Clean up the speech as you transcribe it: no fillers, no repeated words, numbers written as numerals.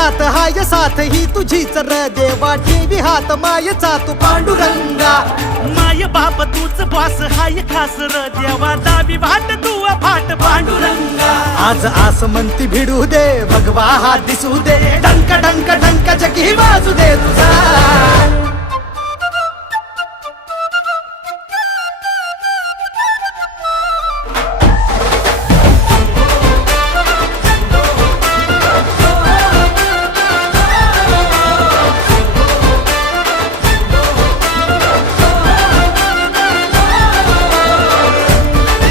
संकटात हाय साथ ही तुझीच र देवा ठेवी हात मायेचा तू पांडुरंगा माय बाप तूच बॉस हाय खास र देवा दाबी भाट तू फाट पांडुरंगा आज आसमंती भिडू दे भगवा हात दिसू दे डंक डंक डंक जगी वाजू दे तुझा